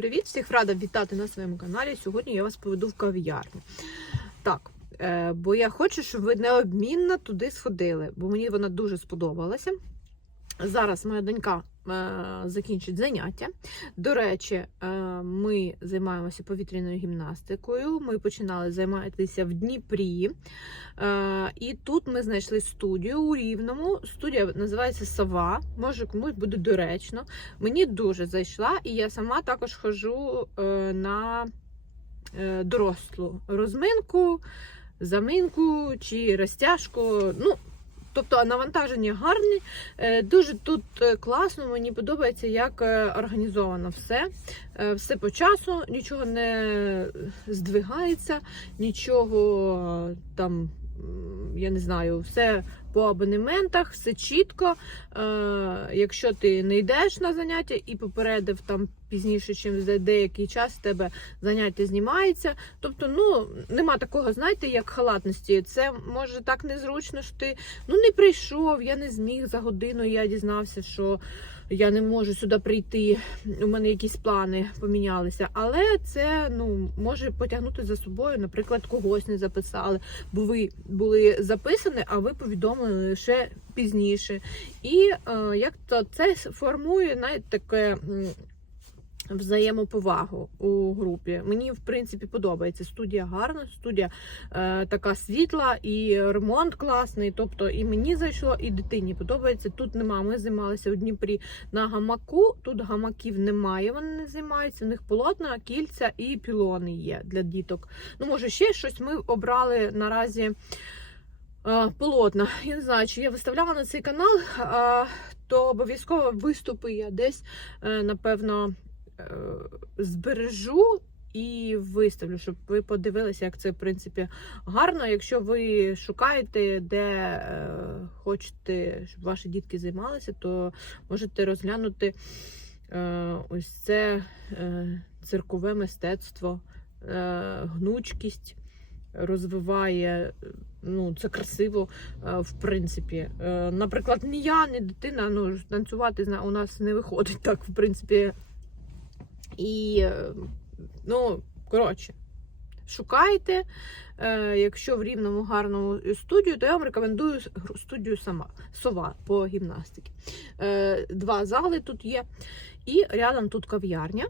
Привіт, всіх рада вітати на своєму каналі. Сьогодні я вас поведу в кав'ярню. Так, е, бо я хочу, щоб ви неодмінно туди сходили, бо мені вона дуже сподобалася. Зараз моя донька закінчить заняття. До речі, е, ми займаємося повітряною гімнастикою. Ми починали займатися в Дніпрі. Е, і тут ми знайшли студію у Рівному. Студія називається Сова. Може комусь буде доречно. Мені дуже зайшла, і я сама також ходжу е, на е, дорослу розминку, заминку чи розтяжку. Ну, тобто навантаження гарні. Е, Дуже тут е, класно, мені подобається, як е, організовано все. Е, Все по часу, нічого не здвигається, нічого там, я не знаю, все по абонементах, все чітко. Якщо ти не йдеш на заняття і попередив там пізніше, ніж за деякий час, в тебе заняття знімається. Тобто, ну нема такого, знаєте, як халатності. Це може так незручно, що ти ну не прийшов, я не зміг за годину. Я дізнався, що я не можу сюди прийти. У мене якісь плани помінялися. Але це ну може потягнути за собою, наприклад, когось не записали, бо ви були записані, а ви повідомили лише пізніше. І е, як то це формує навіть таке. Взаємоповагу у групі. Мені, в принципі, подобається. Студія гарна, студія е, така світла, і ремонт класний. Тобто і мені зайшло, і дитині подобається. Тут нема. Ми займалися у Дніпрі на гамаку. Тут гамаків немає. Вони не займаються. У них полотна, кільця і пілони є для діток. Ну, може, ще щось ми обрали наразі. е, Полотна. Я не знаю, чи я виставляла на цей канал, е, то обов'язково виступи я десь, е, напевно, збережу і виставлю, щоб ви подивилися, як це в принципі гарно. Якщо ви шукаєте, де е, хочете, щоб ваші дітки займалися, то можете розглянути е, ось це е, циркове мистецтво, е, гнучкість. Розвиває, ну це красиво, е, в принципі. Е, Наприклад, ні я, ні дитина, ну танцювати у нас не виходить так, в принципі. І, е, ну, коротше, шукайте. Е, Якщо в рівному гарному студію, то я вам рекомендую студію сама сова по гімнастиці. Е, Два зали тут є. І рядом тут кав'ярня.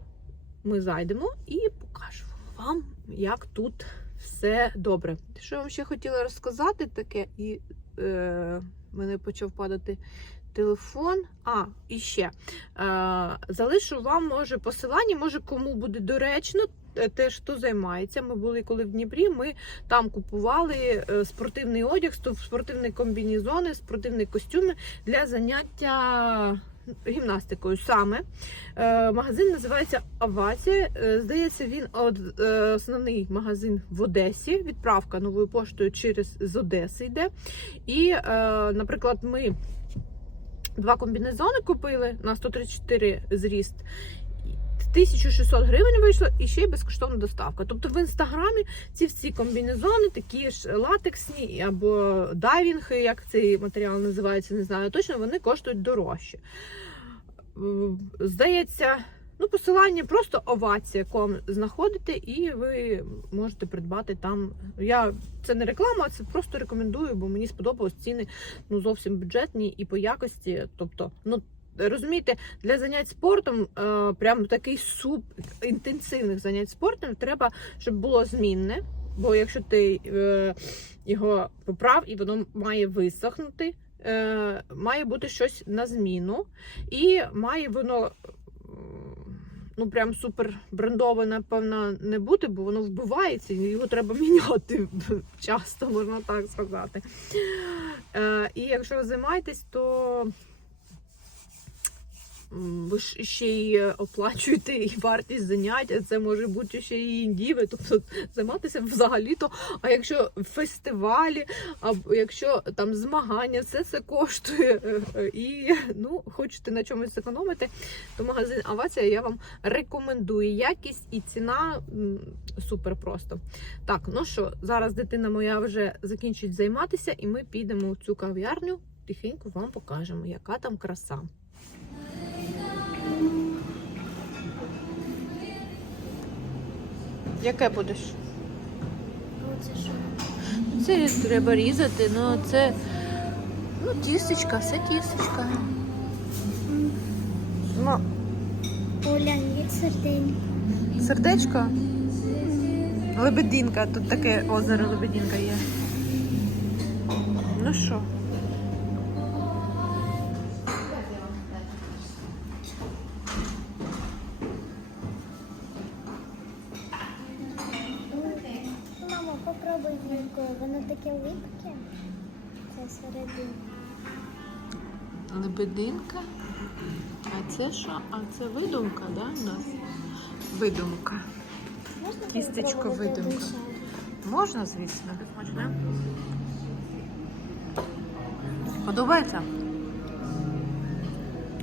Ми зайдемо і покажемо вам, як тут все добре. Що я вам ще хотіла розказати таке, і е, мене почав падати телефон. А, і ще е, залишу вам, може, посилання, може, кому буде доречно. е, Теж хто займається. Ми були коли в Дніпрі. Ми там купували е, спортивний одяг, спортивні комбінезони, спортивні костюми для заняття гімнастикою. Саме Е, магазин називається Авація. Здається, він основний магазин в Одесі. Відправка новою поштою через з Одеси йде. І, наприклад, ми два комбінезони купили на 134 зріст. 1600 гривень вийшло і ще й безкоштовна доставка. Тобто в інстаграмі ці всі комбінезони, такі ж латексні або дайвінги, як цей матеріал називається, не знаю точно, вони коштують дорожче. Здається, ну, посилання просто овація.com знаходите, і ви можете придбати там. Я це не реклама, це просто рекомендую, бо мені сподобалось ціни ну зовсім бюджетні і по якості. Тобто, ну. Розумієте, для занять спортом, е, прям такий суп інтенсивних занять спортом, треба, щоб було змінне. Бо якщо ти е, його поправ і воно має висохнути, е, має бути щось на зміну, і має воно ну прям супер брендове, напевно, не бути, бо воно вбивається, і його треба міняти часто, можна так сказати. Е, і якщо ви займаєтесь, то ви ж ще й оплачуєте і вартість заняття, це може бути ще і індіви, тобто займатися взагалі-то. А якщо фестивалі, або якщо там змагання, все це коштує е, е, і ну, хочете на чомусь зекономити, то магазин Авація я вам рекомендую. Якість і ціна супер просто. Так, ну що, зараз дитина моя вже закінчить займатися, і ми підемо в цю кав'ярню. Тихенько вам покажемо, яка там краса. Яке будеш? Що? Це треба різати, ну це ну, тістечка, все тістечка. Ну, Поглянь, від сердень. сердечко. Лебединка, тут таке озеро Лебединка є. Ну що? Попробуй. Воно таке липке. Це середина. Лебединка. А це що? А це видумка, да, у нас? Видумка. Можна Тістечко попробувати видимка. Можна, звісно. Смачне. Подобається?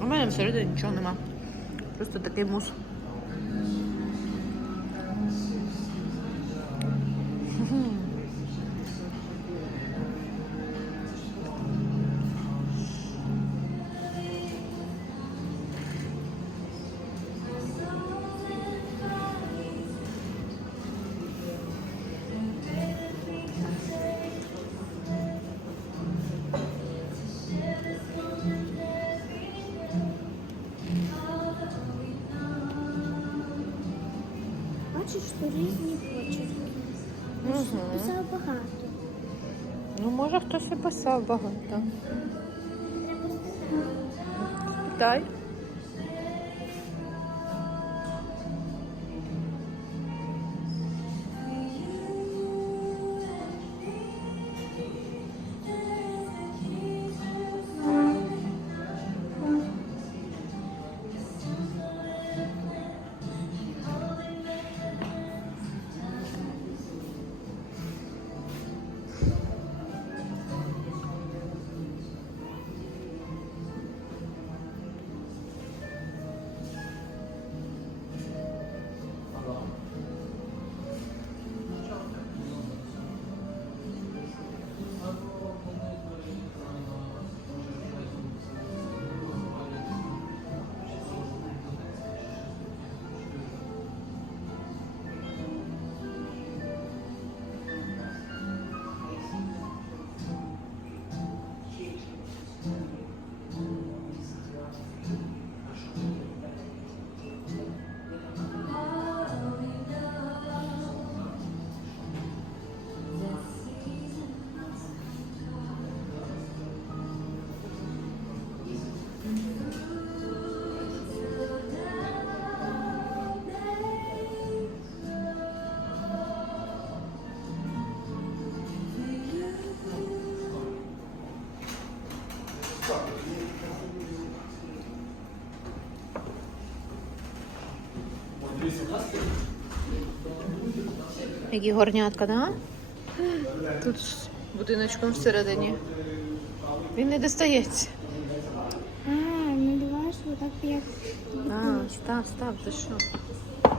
У мене всередині нічого нема. Просто такий мус. Різні почерки. Мгм. Писав багато. Ну, може хтось і писав багато. Треба Які горнятка, да? Тут з будиночком всередині. Він не достається. А, ну давай ж отак як. А, став, став, ти що? Так.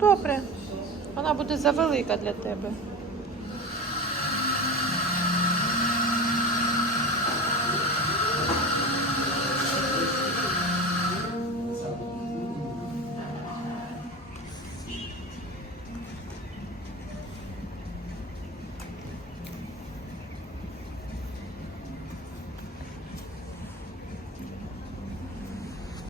Добре. Вона буде завелика для тебе.